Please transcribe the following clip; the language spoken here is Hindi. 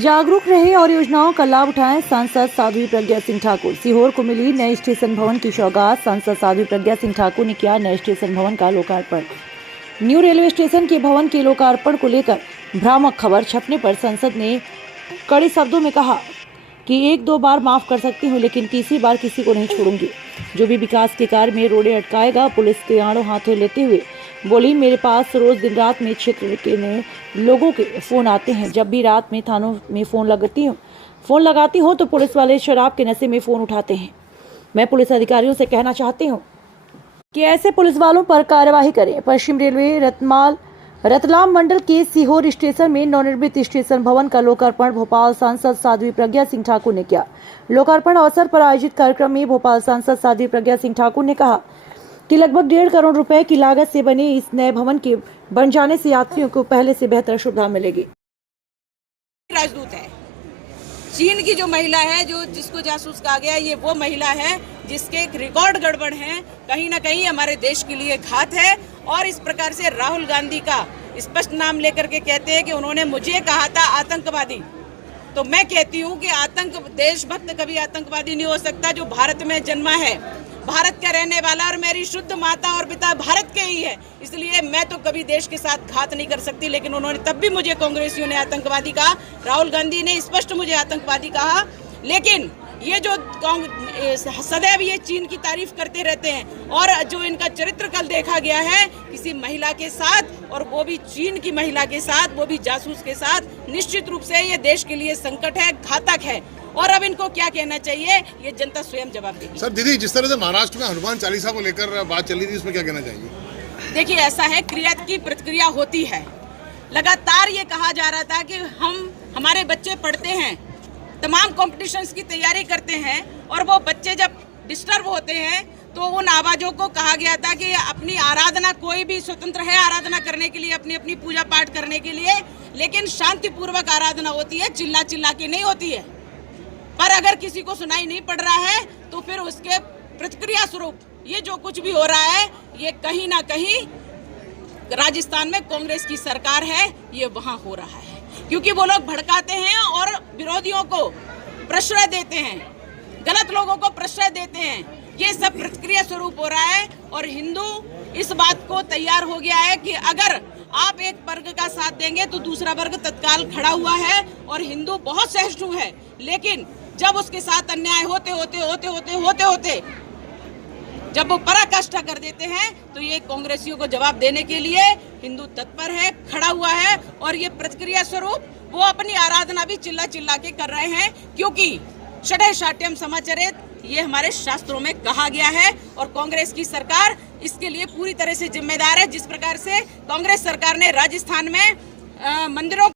जागरूक रहे और योजनाओं का लाभ उठाएं। सांसद साध्वी प्रज्ञा सिंह ठाकुर। सीहोर को मिली नए स्टेशन भवन की सौगात। सांसद साध्वी प्रज्ञा सिंह ठाकुर ने किया नए स्टेशन भवन का लोकार्पण। न्यू रेलवे स्टेशन के भवन के लोकार्पण को लेकर भ्रामक खबर छपने पर सांसद ने कड़े शब्दों में कहा कि एक दो बार माफ कर सकती हूँ, लेकिन तीसरी बार किसी को नहीं छोड़ूंगी। जो भी विकास के कार्य में रोड़े अटकाएगा, पुलिस के आड़ों हाथों लेते हुए बोली, मेरे पास रोज दिन रात में क्षेत्र के लोगों के फोन आते हैं। जब भी रात में थानों में फोन लगाती हूँ तो पुलिस वाले शराब के नशे में फोन उठाते हैं। मैं पुलिस अधिकारियों से कहना चाहती हूँ कि ऐसे पुलिस वालों पर कार्यवाही करें। पश्चिम रेलवे रतलाम मंडल के सीहोर स्टेशन में नवनिर्मित स्टेशन भवन का लोकार्पण भोपाल सांसद साध्वी प्रज्ञा सिंह ठाकुर ने किया। लोकार्पण अवसर पर आयोजित कार्यक्रम में भोपाल सांसद साध्वी प्रज्ञा सिंह ठाकुर ने कहा कि लगभग 1.5 करोड़ रुपए की लागत से बने इस नए भवन के बन जाने से यात्रियों को पहले से बेहतर सुविधा मिलेगी। राजदूत है चीन की जो महिला है, जो जिसको जासूस कहा गया, ये वो महिला है जिसके रिकॉर्ड गड़बड़ हैं, कहीं ना कहीं हमारे देश के लिए घात है। और इस प्रकार से राहुल गांधी का स्पष्ट नाम लेकर के कहते हैं कि उन्होंने मुझे कहा था आतंकवादी। तो मैं कहती हूँ कि देशभक्त कभी आतंकवादी नहीं हो सकता जो भारत में जन्मा है, भारत का रहने वाला, और मेरी शुद्ध माता और पिता भारत के ही है। इसलिए मैं तो कभी देश के साथ घात नहीं कर सकती। लेकिन उन्होंने तब भी मुझे कांग्रेसियों ने आतंकवादी कहा, राहुल गांधी ने स्पष्ट मुझे आतंकवादी कहा। लेकिन ये जो सदैव ये चीन की तारीफ करते रहते हैं, और जो इनका चरित्र कल देखा गया है किसी महिला के साथ, और वो भी चीन की महिला के साथ, वो भी जासूस के साथ, निश्चित रूप से ये देश के लिए संकट है, घातक है। और अब इनको क्या कहना चाहिए, ये जनता स्वयं जवाब देगी। सर दीदी, जिस तरह से महाराष्ट्र में हनुमान चालीसा को लेकर बात चली थी, इसमें क्या कहना चाहिए? देखिए, ऐसा है, क्रिया की प्रतिक्रिया होती है। लगातार ये कहा जा रहा था कि हमारे बच्चे पढ़ते हैं, तमाम कॉम्पिटिशन्स की तैयारी करते हैं, और वो बच्चे जब डिस्टर्ब होते हैं तो उन आवाजों को कहा गया था कि अपनी आराधना, कोई भी स्वतंत्र है आराधना करने के लिए, अपनी अपनी पूजा पाठ करने के लिए, लेकिन शांतिपूर्वक आराधना होती है, चिल्ला चिल्ला के नहीं होती है। पर अगर किसी को सुनाई नहीं पड़ रहा है तो फिर उसके प्रतिक्रिया स्वरूप ये जो कुछ भी हो रहा है, ये कहीं ना कहीं राजस्थान में कांग्रेस की सरकार है, ये वहां हो रहा है, क्योंकि वो लोग भड़काते हैं और विरोधियों को प्रश्रय देते हैं, गलत लोगों को प्रश्रय देते हैं। ये सब प्रतिक्रिया स्वरूप हो रहा है, और हिंदू इस बात को तैयार हो गया है कि अगर आप एक वर्ग का साथ देंगे तो दूसरा वर्ग तत्काल खड़ा हुआ है। और हिंदू बहुत सहिष्णु है, लेकिन जब उसके साथ अन्याय होते होते जब वो पराकाष्ठा कर देते हैं, तो ये कांग्रेसियों को जवाब देने के लिए हिंदू तत्पर है, खड़ा हुआ है। और ये प्रतिक्रिया स्वरूप वो अपनी आराधना भी चिल्ला चिल्ला के कर रहे हैं, क्योंकि षडे शाट्यम समाचरेत, ये हमारे शास्त्रों में कहा गया है। और कांग्रेस की सरकार इसके लिए पूरी तरह से जिम्मेदार है। जिस प्रकार से कांग्रेस सरकार ने राजस्थान में मंदिरों